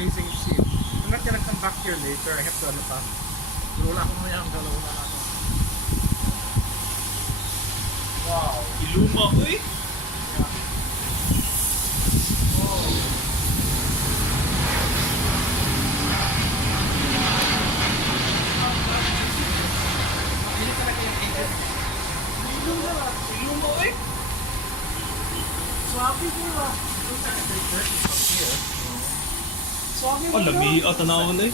amazing ship. I'm not gonna come back here later. I have to ano pa. Wala ko mamaya ang dalawa na ako. Wow. Iluma, uy! Hindi talaga yung engine. Iluma, uy! Swabe po ba? Looks like a great from here. Swabe Oh, lami. Oh, tanawan na eh.